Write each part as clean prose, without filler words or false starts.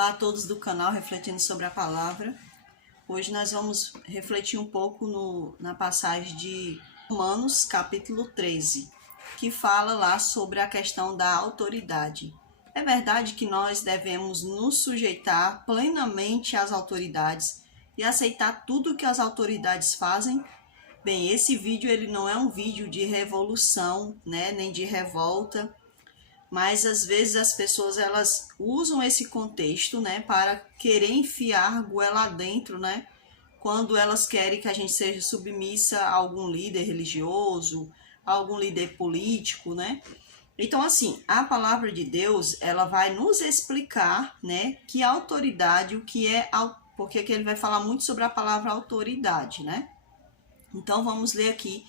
Olá a todos do canal Refletindo sobre a Palavra. Hoje nós vamos refletir um pouco na passagem de Romanos, capítulo 13, que fala lá sobre a questão da autoridade. É verdade que nós devemos nos sujeitar plenamente às autoridades e aceitar tudo que as autoridades fazem? Bem, esse vídeo ele não é um vídeo de revolução, né, nem de revolta, mas às vezes as pessoas elas usam esse contexto, né, para querer enfiar goela dentro, né, quando elas querem que a gente seja submissa a algum líder religioso, a algum líder político, né? Então, assim, a palavra de Deus, ela vai nos explicar, né, que a autoridade, o que é, porque aqui ele vai falar muito sobre a palavra autoridade, né? Então, vamos ler aqui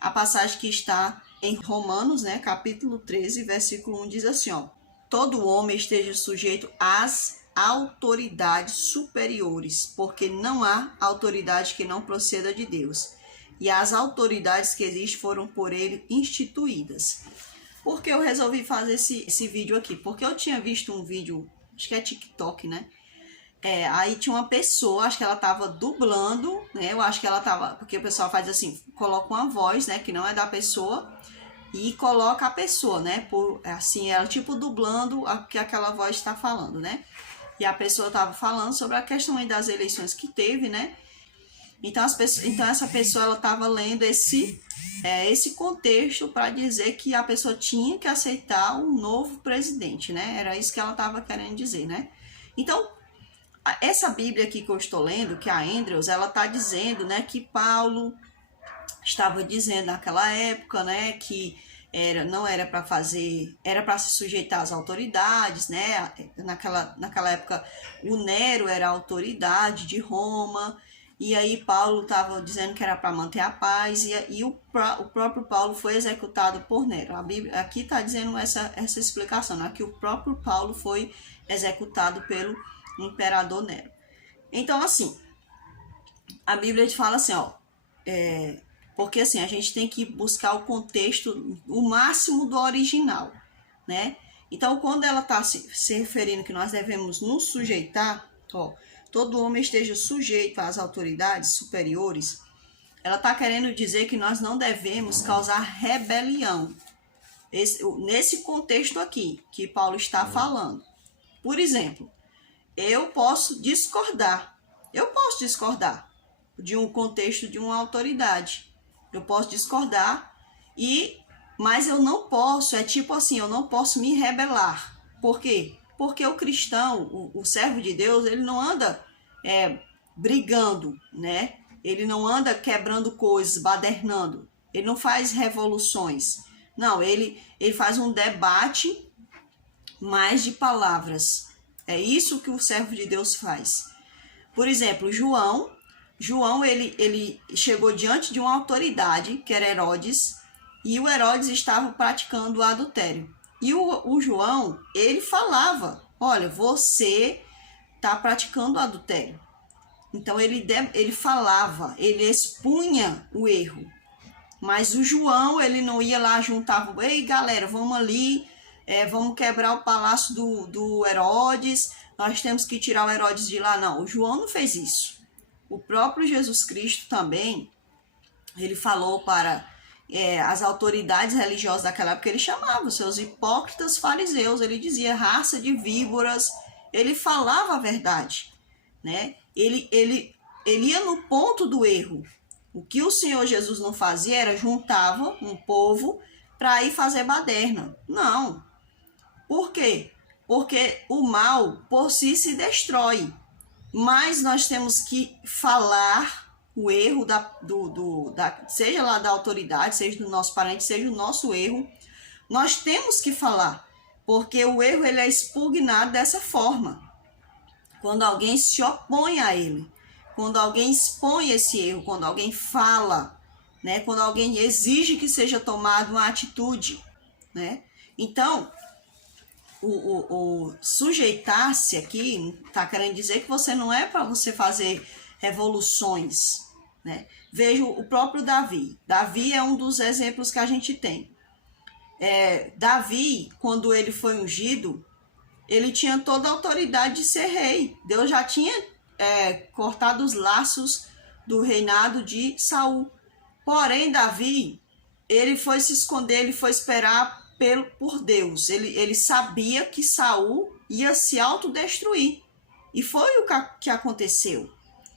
a passagem que está em Romanos, né, capítulo 13, versículo 1, diz assim, ó: todo homem esteja sujeito às autoridades superiores, porque não há autoridade que não proceda de Deus, e as autoridades que existem foram por ele instituídas. Por que eu resolvi fazer esse vídeo aqui? Porque eu tinha visto um vídeo, acho que é TikTok, né? Aí tinha uma pessoa, acho que ela tava dublando, né? Eu acho que ela tava, porque o pessoal faz assim, coloca uma voz, né, que não é da pessoa, e coloca a pessoa, né, assim, ela tipo dublando o que aquela voz está falando, né? E a pessoa tava falando sobre a questão aí das eleições que teve, né? Então, essa pessoa, ela tava lendo esse contexto para dizer que a pessoa tinha que aceitar um novo presidente, né? Era isso que ela tava querendo dizer, né? Então, essa Bíblia aqui que eu estou lendo, que é a Andrews, ela está dizendo, né, que Paulo estava dizendo naquela época, né, que não era para fazer, era para se sujeitar às autoridades, né? Naquela época o Nero era a autoridade de Roma, e aí Paulo estava dizendo que era para manter a paz, e o próprio Paulo foi executado por Nero. A Bíblia aqui está dizendo essa explicação, né, que o próprio Paulo foi executado pelo imperador Nero. Então, assim, a Bíblia fala assim, ó, porque assim, a gente tem que buscar o contexto, o máximo do original, né? Então, quando ela está se referindo que nós devemos nos sujeitar, ó, todo homem esteja sujeito às autoridades superiores, ela está querendo dizer que nós não devemos causar rebelião. Nesse contexto aqui, que Paulo está falando. Por exemplo, eu posso discordar de um contexto de uma autoridade. Eu posso discordar, mas eu não posso, tipo assim, eu não posso me rebelar. Por quê? Porque o cristão, o servo de Deus, ele não anda brigando, né? Ele não anda quebrando coisas, badernando. Ele não faz revoluções. Não, ele faz um debate mais de palavras. É isso que o servo de Deus faz. Por exemplo, João ele chegou diante de uma autoridade, que era Herodes, e o Herodes estava praticando o adultério. E o João, ele falava, olha, você está praticando o adultério. Então ele falava, ele expunha o erro. Mas o João, ele não ia lá, juntava, ei galera, vamos ali, vamos quebrar o palácio do Herodes, nós temos que tirar o Herodes de lá. Não, o João não fez isso. O próprio Jesus Cristo também, ele falou para as autoridades religiosas daquela época, ele chamava os seus hipócritas fariseus, ele dizia raça de víboras, ele falava a verdade, né? Ele ia no ponto do erro. O que o Senhor Jesus não fazia era juntava um povo para ir fazer baderna. Não. Por quê? Porque o mal por si se destrói. Mas nós temos que falar o erro seja lá da autoridade, seja do nosso parente, seja o nosso erro. Nós temos que falar, porque o erro ele é expugnado dessa forma. Quando alguém se opõe a ele, quando alguém expõe esse erro, quando alguém fala, né, quando alguém exige que seja tomada uma atitude, né? Então, o sujeitar-se aqui está querendo dizer que você não é para você fazer revoluções, né? Veja o próprio Davi. Davi é um dos exemplos que a gente tem. Davi, quando ele foi ungido, ele tinha toda a autoridade de ser rei. Deus já tinha cortado os laços do reinado de Saul. Porém, Davi, ele foi se esconder, ele foi esperar por Deus. Ele sabia que Saul ia se autodestruir. E foi o que aconteceu.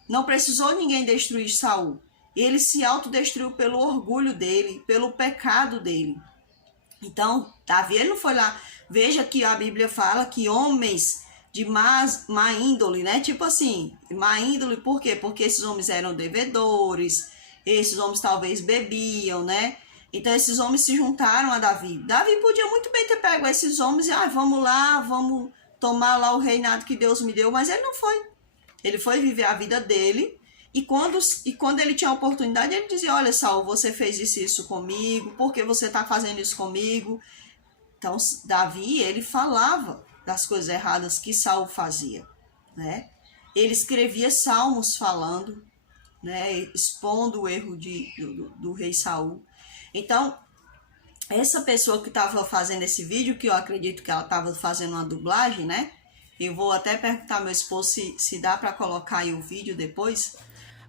Não precisou ninguém destruir Saul. Ele se autodestruiu pelo orgulho dele, pelo pecado dele. Então, Davi, ele não foi lá. Veja que a Bíblia fala que homens de má índole, né? Tipo assim, má índole, por quê? Porque esses homens eram devedores, esses homens talvez bebiam, né? Então, esses homens se juntaram a Davi. Davi podia muito bem ter pego esses homens e, vamos lá, vamos tomar lá o reinado que Deus me deu, mas ele não foi. Ele foi viver a vida dele. E quando ele tinha a oportunidade, ele dizia, olha, Saul, você fez isso comigo, por que você está fazendo isso comigo? Então, Davi, ele falava das coisas erradas que Saul fazia, né? Ele escrevia salmos falando, né? Expondo o erro do rei Saul. Então, essa pessoa que estava fazendo esse vídeo, que eu acredito que ela estava fazendo uma dublagem, né? Eu vou até perguntar ao meu esposo se dá para colocar aí o vídeo depois.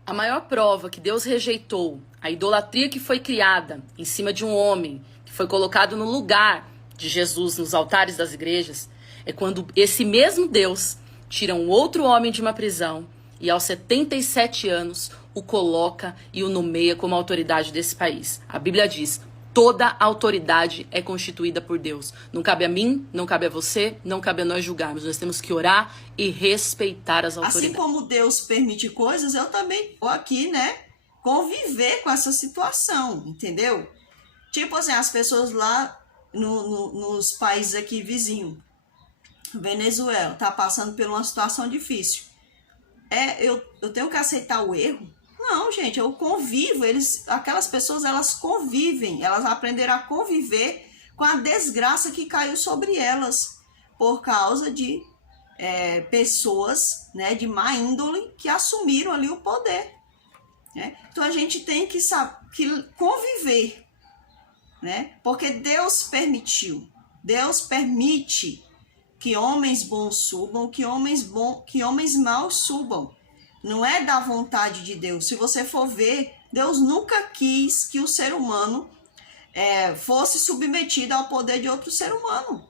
A maior prova que Deus rejeitou a idolatria que foi criada em cima de um homem, que foi colocado no lugar de Jesus nos altares das igrejas, é quando esse mesmo Deus tira um outro homem de uma prisão e aos 77 anos o coloca e o nomeia como autoridade desse país. A Bíblia diz, toda autoridade é constituída por Deus. Não cabe a mim, não cabe a você, não cabe a nós julgarmos. Nós temos que orar e respeitar as autoridades. Assim como Deus permite coisas, eu também vou aqui, né, conviver com essa situação, entendeu? Tipo assim, as pessoas lá nos países aqui vizinhos, Venezuela, tá passando por uma situação difícil. Eu tenho que aceitar o erro? Não, gente, eu convivo. Aquelas pessoas, elas convivem, elas aprenderam a conviver com a desgraça que caiu sobre elas por causa de pessoas, né, de má índole que assumiram ali o poder, né? Então a gente tem que conviver, né? Porque Deus permitiu, Deus permite que homens bons subam, que homens maus subam. Não é da vontade de Deus. Se você for ver, Deus nunca quis que o ser humano fosse submetido ao poder de outro ser humano.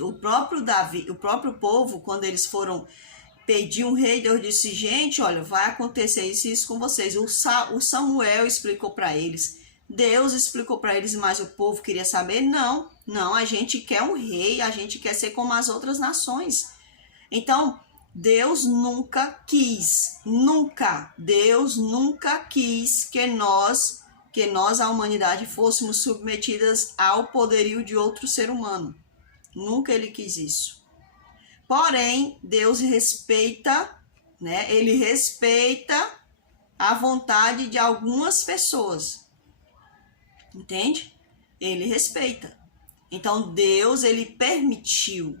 O próprio Davi, o próprio povo, quando eles foram pedir um rei, Deus disse, gente, olha, vai acontecer isso e isso com vocês. O Samuel explicou para eles, Deus explicou para eles, mas o povo queria saber, não, a gente quer um rei, a gente quer ser como as outras nações. Então, Deus nunca quis que nós, a humanidade, fôssemos submetidas ao poderio de outro ser humano. Nunca ele quis isso. Porém, Deus respeita, né? Ele respeita a vontade de algumas pessoas. Entende? Ele respeita. Então, Deus, ele permitiu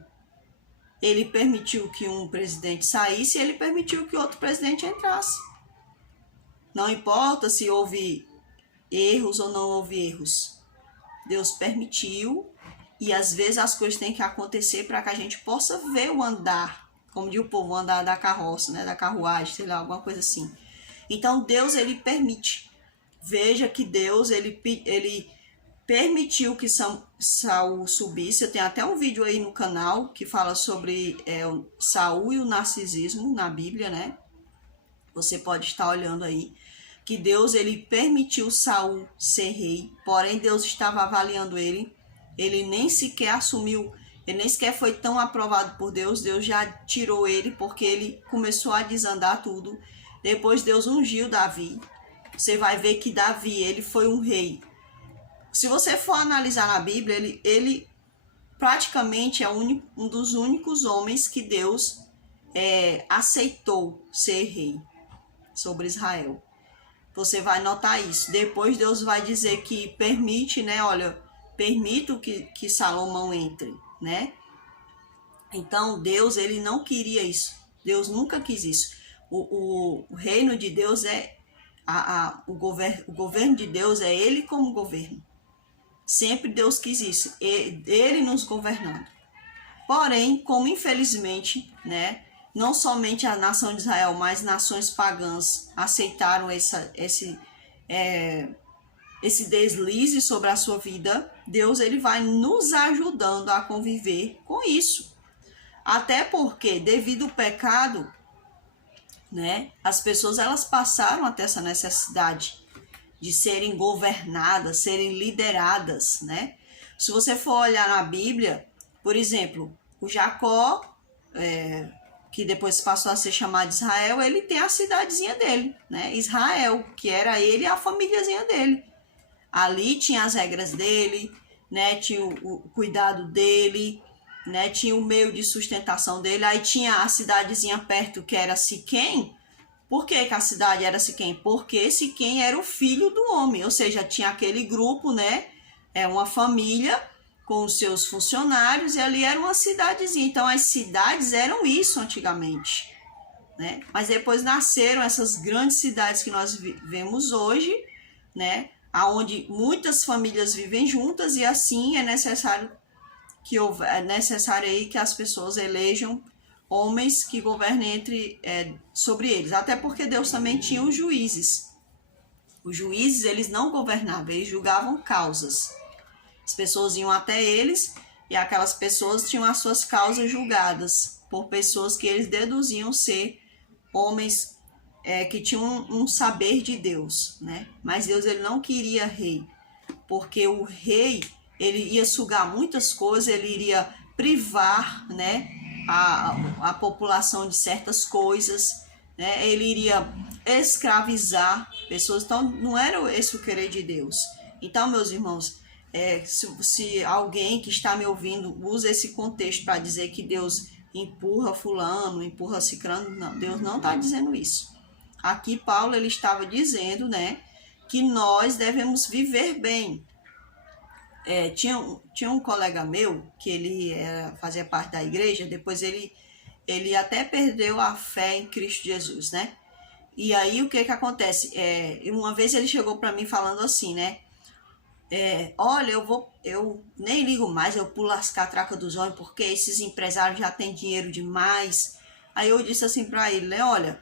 que um presidente saísse e ele permitiu que outro presidente entrasse. Não importa se houve erros ou não houve erros. Deus permitiu e às vezes as coisas têm que acontecer para que a gente possa ver o andar, como diz o povo, o andar da carroça, né, da carruagem, sei lá, alguma coisa assim. Então Deus, ele permite. Veja que Deus, ele permitiu que Saul subisse. Eu tenho até um vídeo aí no canal que fala sobre Saul e o narcisismo na Bíblia, né? Você pode estar olhando aí. Que Deus, ele permitiu Saul ser rei, porém Deus estava avaliando ele. Ele nem sequer assumiu, ele nem sequer foi tão aprovado por Deus. Deus já tirou ele porque ele começou a desandar tudo. Depois Deus ungiu Davi. Você vai ver que Davi, ele foi um rei. Se você for analisar na Bíblia, ele praticamente é um dos únicos homens que Deus aceitou ser rei sobre Israel. Você vai notar isso. Depois Deus vai dizer que permite, né? Olha, permito que Salomão entre, né? Então Deus, ele não queria isso. Deus nunca quis isso. O reino de Deus o governo de Deus é ele como governo. Sempre Deus quis isso, ele nos governando. Porém, como infelizmente, né, não somente a nação de Israel, mas nações pagãs aceitaram esse deslize sobre a sua vida, Deus ele vai nos ajudando a conviver com isso. Até porque, devido ao pecado, né, as pessoas elas passaram a ter essa necessidade de serem governadas, serem lideradas, né? Se você for olhar na Bíblia, por exemplo, o Jacó, que depois passou a ser chamado de Israel, ele tem a cidadezinha dele, né? Israel, que era ele e a famíliazinha dele. Ali tinha as regras dele, né? Tinha o cuidado dele, né? Tinha o meio de sustentação dele. Aí tinha a cidadezinha perto que era Siquém. Por que a cidade era Siquém? Porque Siquém era o filho do homem, ou seja, tinha aquele grupo, né? Uma família com os seus funcionários e ali era uma cidadezinha. Então as cidades eram isso antigamente, né? Mas depois nasceram essas grandes cidades que nós vemos hoje, né? Aonde muitas famílias vivem juntas e assim é necessário aí que as pessoas elejam homens que governem sobre eles. Até porque Deus também tinha os juízes. Os juízes, eles não governavam, eles julgavam causas. As pessoas iam até eles e aquelas pessoas tinham as suas causas julgadas por pessoas que eles deduziam ser homens que tinham um saber de Deus, né? Mas Deus ele não queria rei, porque o rei ele ia sugar muitas coisas, ele iria privar, né, a população de certas coisas, né? Ele iria escravizar pessoas. Então não era esse o querer de Deus. Então, meus irmãos, se alguém que está me ouvindo usa esse contexto para dizer que Deus empurra fulano, empurra cicrano, não, Deus não está dizendo isso. Aqui Paulo ele estava dizendo, né, que nós devemos viver bem. Tinha um colega meu que ele fazia parte da igreja, depois ele até perdeu a fé em Cristo Jesus, né? E aí o que acontece? Uma vez ele chegou para mim falando assim, né? Olha, eu nem ligo mais, eu pulo as catracas dos homens porque esses empresários já têm dinheiro demais. Aí eu disse assim para ele, né? Olha,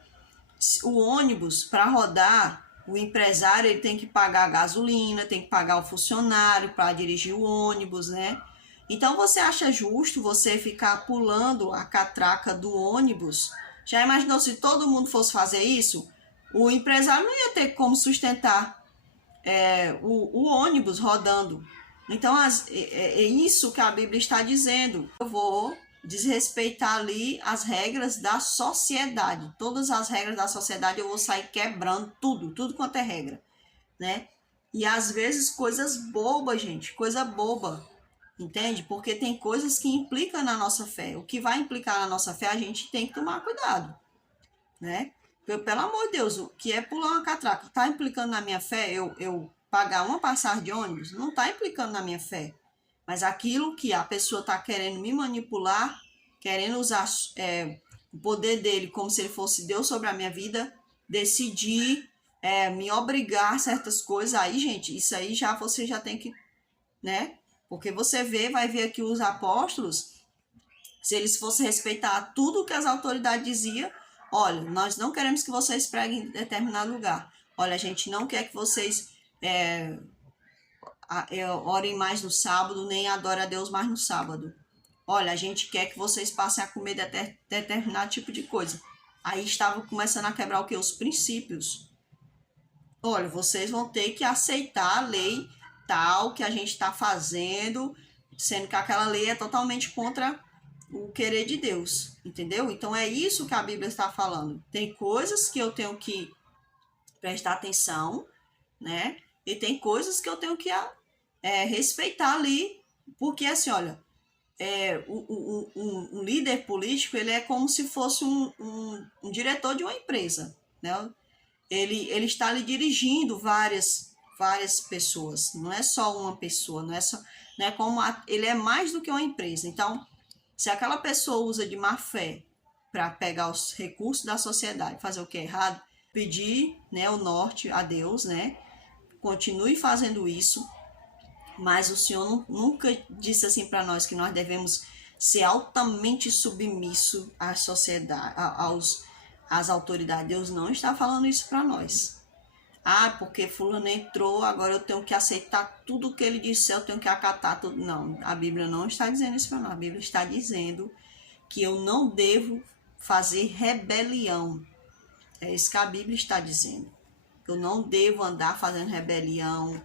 o ônibus para rodar, o empresário ele tem que pagar a gasolina, tem que pagar o funcionário para dirigir o ônibus, né? Então você acha justo você ficar pulando a catraca do ônibus? Já imaginou se todo mundo fosse fazer isso? O empresário não ia ter como sustentar o ônibus rodando. Então é isso que a Bíblia está dizendo. Eu vou desrespeitar ali as regras da sociedade. Todas as regras da sociedade eu vou sair quebrando tudo quanto é regra, né? E às vezes coisas bobas, gente, coisa boba, entende? Porque tem coisas que implicam na nossa fé. O que vai implicar na nossa fé, a gente tem que tomar cuidado, né? Pelo amor de Deus, o que é pular uma catraca? Está implicando na minha fé? Eu pagar uma passagem de ônibus? Não está implicando na minha fé. Mas aquilo que a pessoa está querendo me manipular, querendo usar o poder dele como se ele fosse Deus sobre a minha vida, decidir me obrigar a certas coisas, aí, gente, isso aí você já tem que, né? Porque você vai ver aqui os apóstolos, se eles fossem respeitar tudo que as autoridades diziam, olha, nós não queremos que vocês preguem em determinado lugar. Olha, a gente não quer que vocês orem mais no sábado, nem adorem a Deus mais no sábado. Olha, a gente quer que vocês passem a comer determinado tipo de coisa. Aí estava começando a quebrar o quê? Os princípios. Olha, vocês vão ter que aceitar a lei tal que a gente está fazendo, sendo que aquela lei é totalmente contra o querer de Deus, entendeu? Então é isso que a Bíblia está falando. Tem coisas que eu tenho que prestar atenção, né? E tem coisas que eu tenho que respeitar ali, porque assim, olha, um líder político, ele é como se fosse um diretor de uma empresa, né? Ele está ali dirigindo várias pessoas, não é só uma pessoa, não é como ele é mais do que uma empresa. Então, se aquela pessoa usa de má fé para pegar os recursos da sociedade, fazer o que é errado, pedir, né, o norte a Deus, né? Continue fazendo isso, mas o Senhor nunca disse assim para nós que nós devemos ser altamente submisso à sociedade, às autoridades. Deus não está falando isso para nós. Ah, porque fulano entrou, agora eu tenho que aceitar tudo que ele disser, eu tenho que acatar tudo. Não, a Bíblia não está dizendo isso para nós. A Bíblia está dizendo que eu não devo fazer rebelião. É isso que a Bíblia está dizendo. Eu não devo andar fazendo rebelião,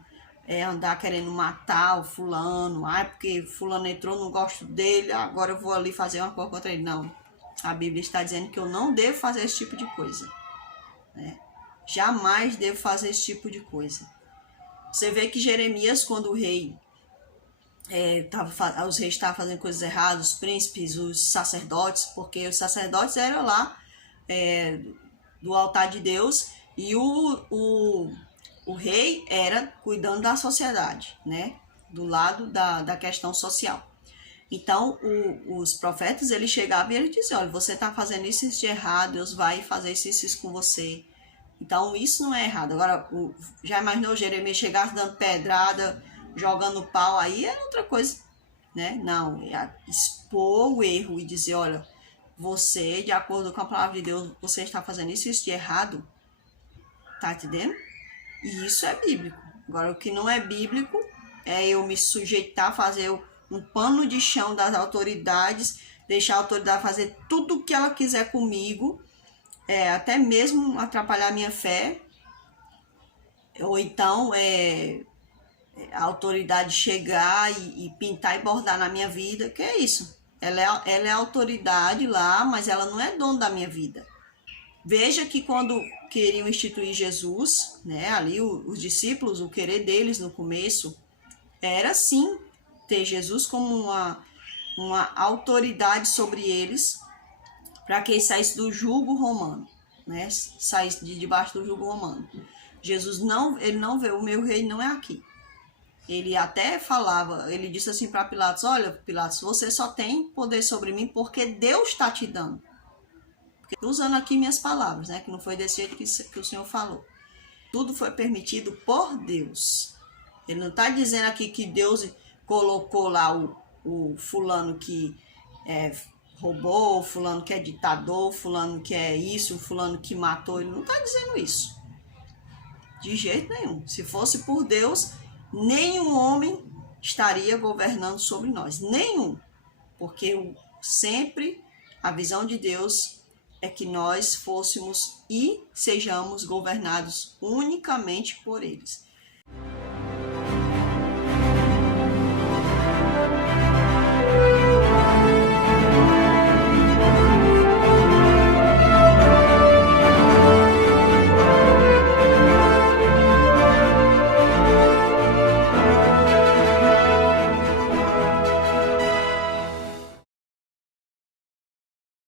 andar querendo matar o fulano. Ah, porque fulano entrou, não gosto dele, agora eu vou ali fazer uma coisa contra ele. Não, a Bíblia está dizendo que eu não devo fazer esse tipo de coisa, né? Jamais devo fazer esse tipo de coisa. Você vê que Jeremias, quando o rei os reis estavam fazendo coisas erradas, os príncipes, os sacerdotes, porque os sacerdotes eram lá do altar de Deus e o rei era cuidando da sociedade, né? Do lado da questão social. Então, os profetas, eles chegavam e eles diziam, olha, você está fazendo isso de errado, Deus vai fazer isso com você. Então, isso não é errado. Agora, já imaginou Jeremias chegasse dando pedrada, jogando pau, aí é outra coisa, né? Não, é expor o erro e dizer, olha, você, de acordo com a palavra de Deus, você está fazendo isso de errado, tá entendendo? E isso é bíblico. Agora, o que não é bíblico é eu me sujeitar a fazer um pano de chão das autoridades, deixar a autoridade fazer tudo o que ela quiser comigo, até mesmo atrapalhar a minha fé, ou então a autoridade chegar e pintar e bordar na minha vida, que é isso? Ela é autoridade lá, mas ela não é dona da minha vida. Veja que quando queriam instituir Jesus, né, ali os discípulos, o querer deles no começo, era sim ter Jesus como uma autoridade sobre eles, para que saísse do jugo romano, né? Saísse de debaixo do jugo romano. Jesus ele não vê, o meu reino não é aqui. Ele até falava, ele disse assim para Pilatos, olha, Pilatos, você só tem poder sobre mim porque Deus está te dando. Usando aqui minhas palavras, né? Que não foi desse jeito que o Senhor falou. Tudo foi permitido por Deus. Ele não está dizendo aqui que Deus colocou lá o fulano que roubou, fulano que é ditador, fulano que é isso, fulano que matou. Ele não está dizendo isso. De jeito nenhum. Se fosse por Deus, nenhum homem estaria governando sobre nós. Nenhum. Porque sempre a visão de Deus é que nós fôssemos e sejamos governados unicamente por eles.